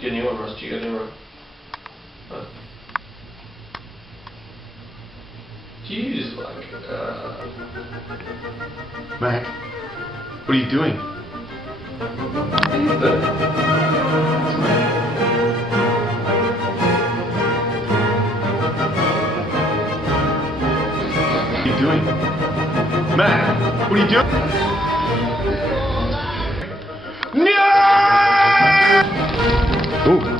Get a new one, Rusty. Get a new one. Jeez, like, Mac, what are you doing? What are you doing? Mac, what are you doing? No! Ooh.